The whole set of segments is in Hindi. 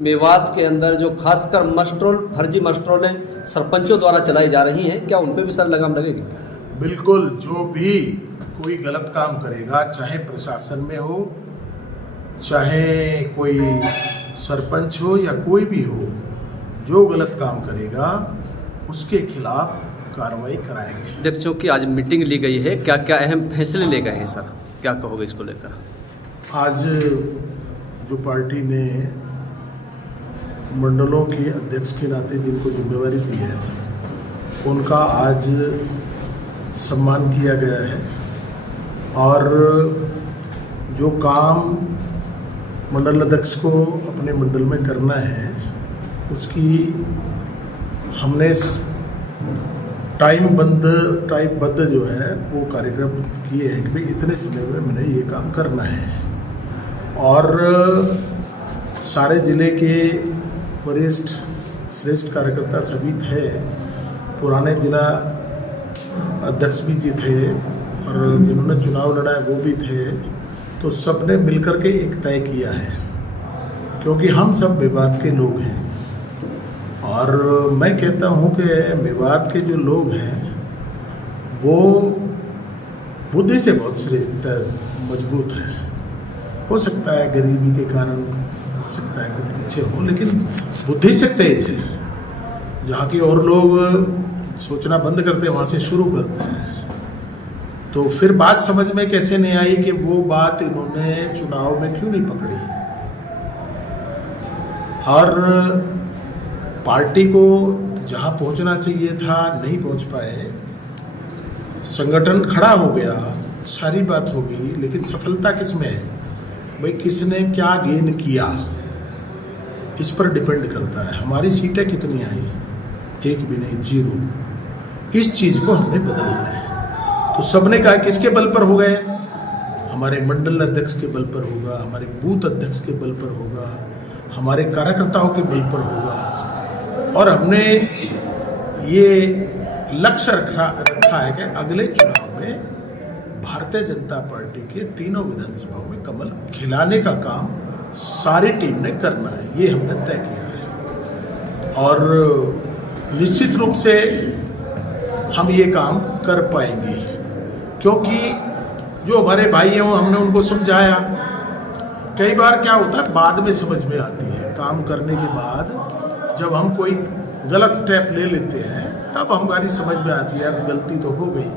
मेवात के अंदर जो खासकर मस्ट्रोल फर्जी मस्ट्रोलें सरपंचों द्वारा चलाई जा रही हैं, क्या उन पे भी सर लगाम लगेगी? बिल्कुल, जो भी कोई गलत काम करेगा, चाहे प्रशासन में हो, चाहे कोई सरपंच हो या कोई भी हो, जो गलत काम करेगा उसके खिलाफ कार्रवाई कराएंगे। देख चूँकि आज मीटिंग ली गई है, क्या क्या अहम फैसले ले गए हैं सर, क्या कहोगे इसको लेकर? आज जो पार्टी ने मंडलों के अध्यक्ष के नाते जिनको जिम्मेवारी दी है, उनका आज सम्मान किया गया है और जो काम मंडल अध्यक्ष को अपने मंडल में करना है उसकी हमने टाइमबद्ध जो है वो कार्यक्रम किए हैं कि भाई इतने समय में मैंने ये काम करना है। और सारे ज़िले के वरिष्ठ श्रेष्ठ कार्यकर्ता सभी थे, पुराने जिला अध्यक्ष भी जी थे और जिन्होंने चुनाव लड़ा है वो भी थे। तो सबने मिलकर के एक तय किया है, क्योंकि हम सब मेवात के लोग हैं और मैं कहता हूँ कि मेवात के जो लोग हैं वो बुद्धि से बहुत श्रेष्ठ मजबूत हैं। हो सकता है गरीबी के कारण, हो सकता है कुछ पीछे हो, लेकिन बुद्धि से तेज है। जहाँ की और लोग सोचना बंद करते हैं वहाँ से शुरू करते हैं। तो फिर बात समझ में कैसे नहीं आई कि वो बात इन्होंने चुनाव में क्यों नहीं पकड़ी और पार्टी को जहाँ पहुँचना चाहिए था नहीं पहुँच पाए। संगठन खड़ा हो गया, सारी बात होगी, लेकिन सफलता किसमें है भाई? किसने क्या गेन किया इस पर डिपेंड करता है। हमारी सीटें कितनी आई? एक भी नहीं, 0। इस चीज़ को हमने बदलना है। तो सबने कहा किसके बल पर हो गए? हमारे मंडल अध्यक्ष के बल पर होगा, हमारे बूथ अध्यक्ष के बल पर होगा, हमारे कार्यकर्ताओं के बल पर होगा। और हमने ये लक्ष्य रखा है कि अगले चुनाव में भारतीय जनता पार्टी के तीनों विधानसभाओं में कमल खिलाने का काम सारी टीम ने करना है। ये हमने तय किया है और निश्चित रूप से हम ये काम कर पाएंगे, क्योंकि जो हमारे भाई हैं वो हमने उनको समझाया। कई बार क्या होता है, बाद में समझ में आती है, काम करने के बाद जब हम कोई गलत स्टेप ले लेते हैं तब हमारी समझ में आती है गलती तो हो गई,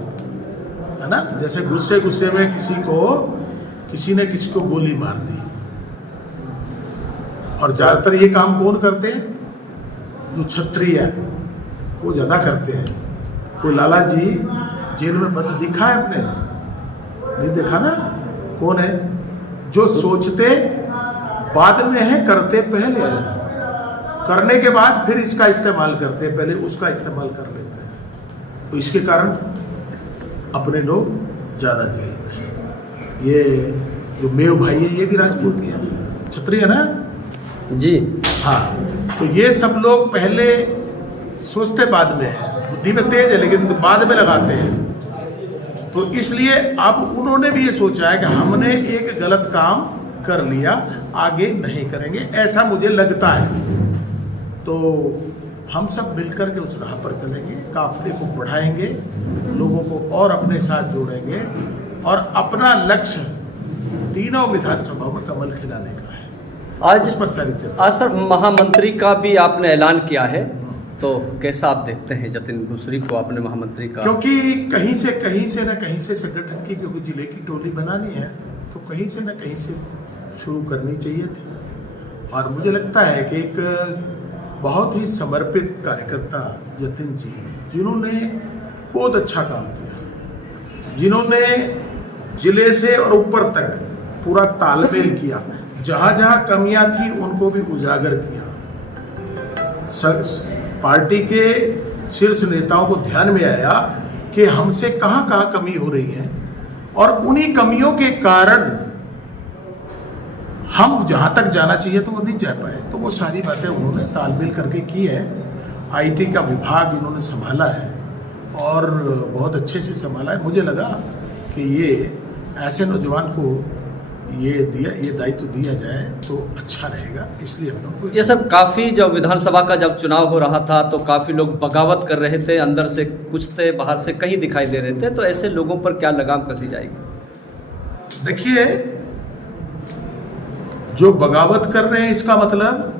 है ना। जैसे गुस्से में किसी ने किसी को गोली मार दी। और ज़्यादातर ये काम कौन करते हैं? जो क्षत्रिय है वो ज़्यादा करते हैं। कोई लाला जी जेल में बंद दिखा है आपने? नहीं देखा ना। कौन है? जो सोचते बाद में है, करते पहले है। करने के बाद फिर इसका इस्तेमाल करते हैं, पहले उसका इस्तेमाल कर लेते हैं। तो इसके कारण अपने लोग ज़्यादा जेल में। ये जो मेव भाई है ये भी राजपूत ही है, क्षत्रिय है ना जी। हाँ, तो ये सब लोग पहले सोचते बाद में है, बुद्धि में तेज है लेकिन बाद में लगाते हैं। तो इसलिए अब उन्होंने भी ये सोचा है कि हमने एक गलत काम कर लिया, आगे नहीं करेंगे, ऐसा मुझे लगता है। तो हम सब मिलकर के उस राह पर चलेंगे, काफिले को बढ़ाएंगे, लोगों को और अपने साथ जोड़ेंगे और अपना लक्ष्य तीनों विधानसभाओं में कमल खिलाने का है। आज उस पर सारी चर्चा। आज सर महामंत्री का भी आपने ऐलान किया है, तो कैसा आप देखते हैं जतिन दूसरी को आपने महामंत्री का? क्योंकि कहीं से न कहीं से संगठन की, क्योंकि जिले की टोली बनानी है तो कहीं से न कहीं से शुरू करनी चाहिए थी। और मुझे लगता है कि एक बहुत ही समर्पित कार्यकर्ता जतिन जी, जिन्होंने बहुत अच्छा काम किया, जिन्होंने जिले से और ऊपर तक पूरा तालमेल किया, जहाँ जहाँ कमियां थी उनको भी उजागर किया। पार्टी के शीर्ष नेताओं को ध्यान में आया कि हमसे कहाँ कहाँ कमी हो रही है और उन्हीं कमियों के कारण हम जहाँ तक जाना चाहिए तो वो नहीं जा पाए। तो वो सारी बातें उन्होंने तालमेल करके की है। आईटी का विभाग इन्होंने संभाला है और बहुत अच्छे से संभाला है। मुझे लगा कि ये ऐसे नौजवान को ये दायित्व दिया जाए तो अच्छा रहेगा, इसलिए हम लोग को। ये सर काफ़ी जब विधानसभा का जब चुनाव हो रहा था तो काफ़ी लोग बगावत कर रहे थे, अंदर से कुछ थे, बाहर से कहीं दिखाई दे रहे थे, तो ऐसे लोगों पर क्या लगाम कसी जाएगी? देखिए, जो बगावत कर रहे हैं इसका मतलब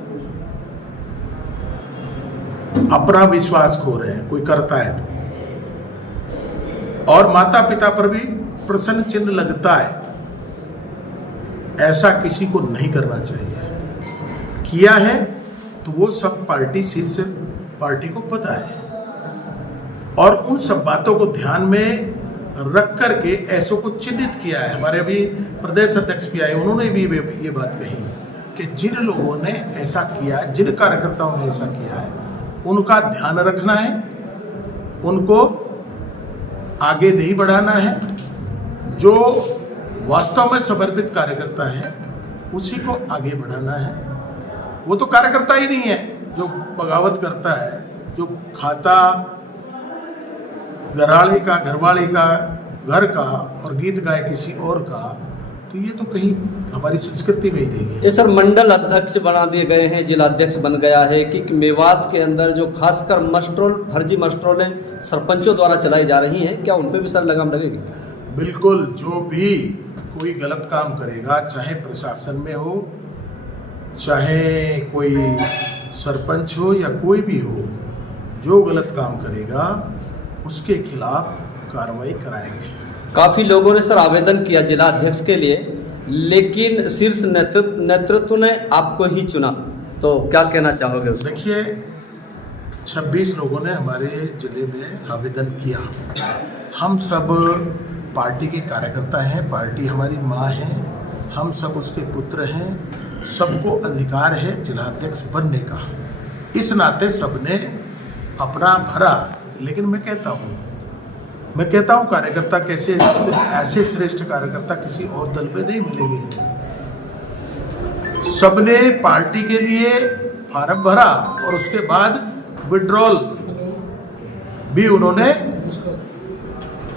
अपना विश्वास खो रहे हैं, कोई करता है तो, और माता पिता पर भी प्रश्न चिन्ह लगता है। ऐसा किसी को नहीं करना चाहिए। किया है तो वो सब पार्टी शीर्ष पार्टी को पता है, और उन सब बातों को ध्यान में रख करके ऐसों को चिन्हित किया है। हमारे अभी प्रदेश अध्यक्ष भी आए, उन्होंने भी ये बात कही कि जिन लोगों ने ऐसा किया, जिन कार्यकर्ताओं ने ऐसा किया है, उनका ध्यान रखना है, उनको आगे नहीं बढ़ाना है। जो वास्तव में समर्पित कार्यकर्ता है उसी को आगे बढ़ाना है। वो तो कार्यकर्ता ही नहीं है जो बगावत करता है, जो खाता घरवाले का, घर का और गीत गाए किसी और का, तो ये तो कहीं हमारी संस्कृति में ही नहीं है। ये सर मंडल अध्यक्ष बना दिए गए हैं, जिला अध्यक्ष बन गया है कि मेवात के अंदर जो खासकर मस्ट्रोल, फर्जी मस्ट्रोलें सरपंचों द्वारा चलाई जा रही हैं, क्या उन पे भी सर लगाम लगेगी? बिल्कुल, जो भी कोई गलत काम करेगा, चाहे प्रशासन में हो, चाहे कोई सरपंच हो या कोई भी हो, जो गलत काम करेगा उसके खिलाफ कार्रवाई कराएंगे। काफ़ी लोगों ने सर आवेदन किया जिला अध्यक्ष के लिए, लेकिन शीर्ष नेतृत्व ने आपको ही चुना, तो क्या कहना चाहोगे? देखिए, 26 लोगों ने हमारे जिले में आवेदन किया। हम सब पार्टी के कार्यकर्ता हैं, पार्टी हमारी माँ है, हम सब उसके पुत्र हैं, सबको अधिकार है जिला अध्यक्ष बनने का। इस नाते सबने अपना भरा। लेकिन मैं कहता हूँ कार्यकर्ता कैसे, ऐसे श्रेष्ठ कार्यकर्ता किसी और दल में नहीं मिलेंगे। सबने पार्टी के लिए फार्म भरा और उसके बाद विड्रॉल भी उन्होंने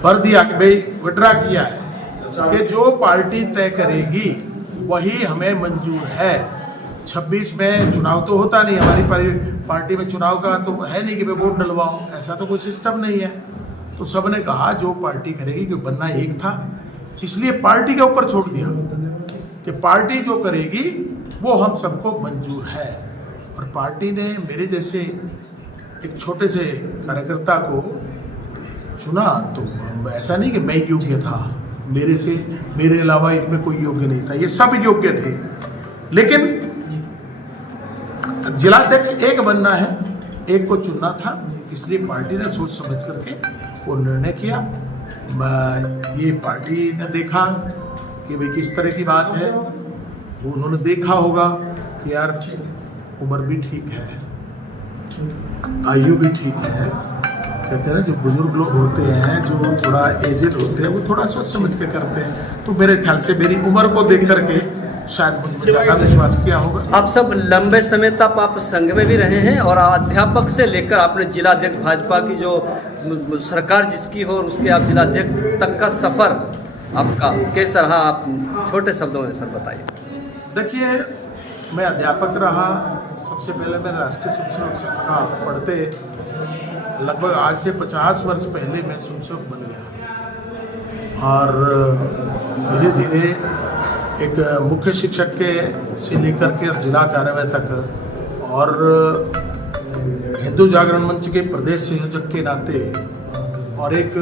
भर दिया कि भाई विड्रा किया है कि जो पार्टी तय करेगी वही हमें मंजूर है। 26 में चुनाव तो होता नहीं, हमारी पार्टी में चुनाव का तो है नहीं कि मैं वोट डलवाऊं, ऐसा तो कोई सिस्टम नहीं है। तो सबने कहा जो पार्टी करेगी, कि बनना एक था, इसलिए पार्टी के ऊपर छोड़ दिया कि पार्टी जो करेगी वो हम सबको मंजूर है। और पार्टी ने मेरे जैसे एक छोटे से कार्यकर्ता को चुना, तो ऐसा नहीं कि मैं योग्य था, मेरे अलावा इनमें कोई योग्य नहीं था, ये सब योग्य थे। लेकिन जिलाध्यक्ष एक बनना है, एक को चुनना था, इसलिए पार्टी ने सोच समझ करके वो निर्णय किया। ये पार्टी ने देखा कि भाई किस तरह की बात है, उन्होंने देखा होगा कि यार उम्र भी ठीक है, आयु भी ठीक है। कहते हैं ना, जो बुजुर्ग लोग होते हैं, जो थोड़ा एजेड होते हैं, वो थोड़ा सोच समझ के करते हैं। तो मेरे ख्याल से मेरी उम्र को देख करके शायद मुझे ज़्यादा विश्वास किया होगा। आप सब लंबे समय तक आप संघ में भी रहे हैं, और अध्यापक से लेकर आपने जिला अध्यक्ष भाजपा की जो सरकार जिसकी हो, उसके आप जिला अध्यक्ष तक का सफर आपका कैसा रहा? आप छोटे शब्दों में सर बताइए। देखिए, मैं अध्यापक रहा। सबसे पहले मैं राष्ट्रीय शिक्षक संघ का पढ़ते लगभग आज से 50 वर्ष पहले मैं शिक्षक बन गया, और धीरे धीरे एक मुख्य शिक्षक के से लेकर के जिला कार्यालय तक, और हिंदू जागरण मंच के प्रदेश संयोजक के नाते, और एक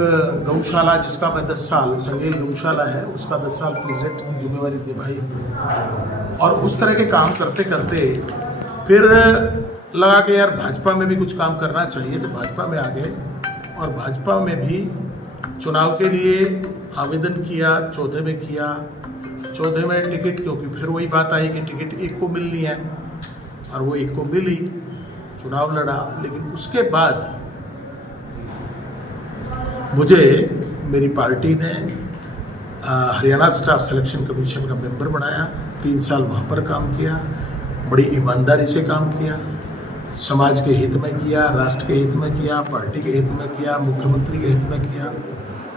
गौशाला जिसका मैं 10 साल, संगेल गौशाला है, उसका 10 साल प्रेसिडेंट की जिम्मेवारी निभाई। और उस तरह के काम करते करते फिर लगा कि यार भाजपा में भी कुछ काम करना चाहिए, तो भाजपा में आ गए। और भाजपा में भी चुनाव के लिए आवेदन किया, 14 में किया। 14 में टिकट, क्योंकि फिर वही बात आई कि टिकट एक को मिलनी है, और वो एक को मिली, चुनाव लड़ा। लेकिन उसके बाद मुझे मेरी पार्टी ने हरियाणा स्टाफ सिलेक्शन कमीशन का मेंबर बनाया। 3 साल वहाँ पर काम किया, बड़ी ईमानदारी से काम किया, समाज के हित में किया, राष्ट्र के हित में किया, पार्टी के हित में किया, मुख्यमंत्री के हित में किया।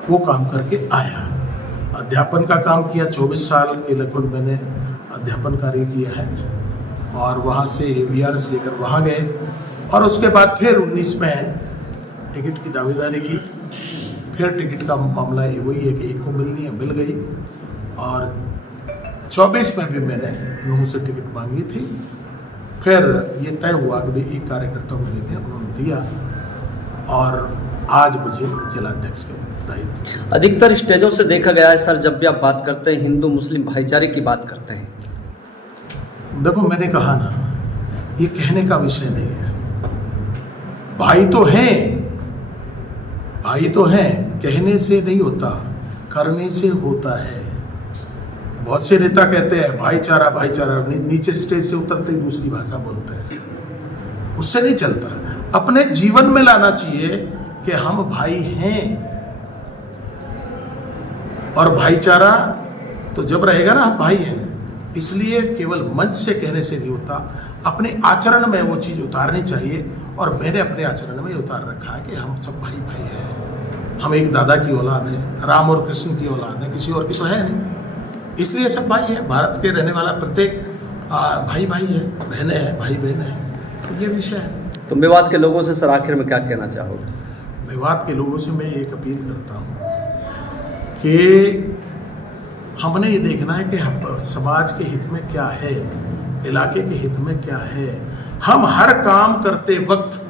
वो काम करके आया। अध्यापन का काम किया। 24 साल के लगभग मैंने अध्यापन कार्य किया है और वहाँ से VRS लेकर वहाँ गए और उसके बाद फिर 19 में टिकट की दावेदारी की। फिर टिकट का मामला ये वही है कि एक को मिलनी है, मिल गई। और 24 में भी मैंने लोगों से टिकट मांगी थी। फिर ये तय हुआ कि भाई एक कार्यकर्ता को देंगे, उन्होंने दिया और आज मुझे जिलाध्यक्ष का दायित्व। अधिकतर स्टेजों से देखा गया है सर, जब भी आप बात करते हैं हिंदू मुस्लिम भाईचारे की बात करते हैं। देखो मैंने कहा ना, ये कहने का विषय नहीं है। भाई तो हैं, भाई तो हैं, कहने से नहीं होता, करने से होता है। बहुत से नेता कहते हैं भाईचारा भाईचारा, नीचे स्टेज से उतरते ही दूसरी भाषा बोलते हैं, उससे नहीं चलता। अपने जीवन में लाना चाहिए कि हम भाई हैं। और भाईचारा तो जब रहेगा ना, हम भाई हैं। इसलिए केवल मंच से कहने से नहीं होता, अपने आचरण में वो चीज उतारनी चाहिए। और मैंने अपने आचरण में उतार रखा है कि हम सब भाई भाई हैं। हम एक दादा की औलाद हैं, राम और कृष्ण की औलाद है, किसी और की तो है नहीं। इसलिए सब भाई है। भारत के रहने वाला प्रत्येक भाई भाई है, बहनें हैं, भाई बहनें हैं। तो ये विषय है। तो मेवात के लोगों से सर आखिर में क्या कहना चाहोगे? मेवात के लोगों से मैं एक अपील करता हूँ कि हमने ये देखना है कि समाज के हित में क्या है, इलाके के हित में क्या है। हम हर काम करते वक्त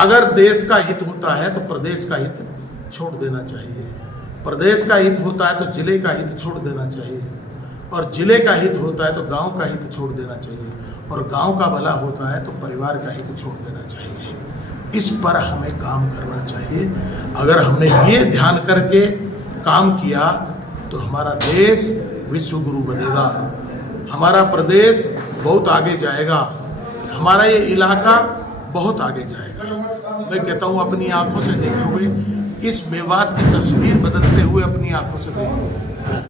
अगर देश का हित होता है तो प्रदेश का हित छोड़ देना चाहिए, प्रदेश का हित होता है तो जिले का हित छोड़ देना चाहिए, और जिले का हित होता है तो गांव का हित छोड़ देना चाहिए, और गांव का भला होता है तो परिवार का हित छोड़ देना चाहिए। इस पर हमें काम करना चाहिए। अगर हमने ये ध्यान करके काम किया तो हमारा देश विश्व गुरु बनेगा, हमारा प्रदेश बहुत आगे जाएगा, हमारा ये इलाका बहुत आगे जाएगा। मैं कहता हूँ अपनी आंखों से देखे हुए, इस मेवात की तस्वीर बदलते हुए अपनी आंखों से देखे हुए।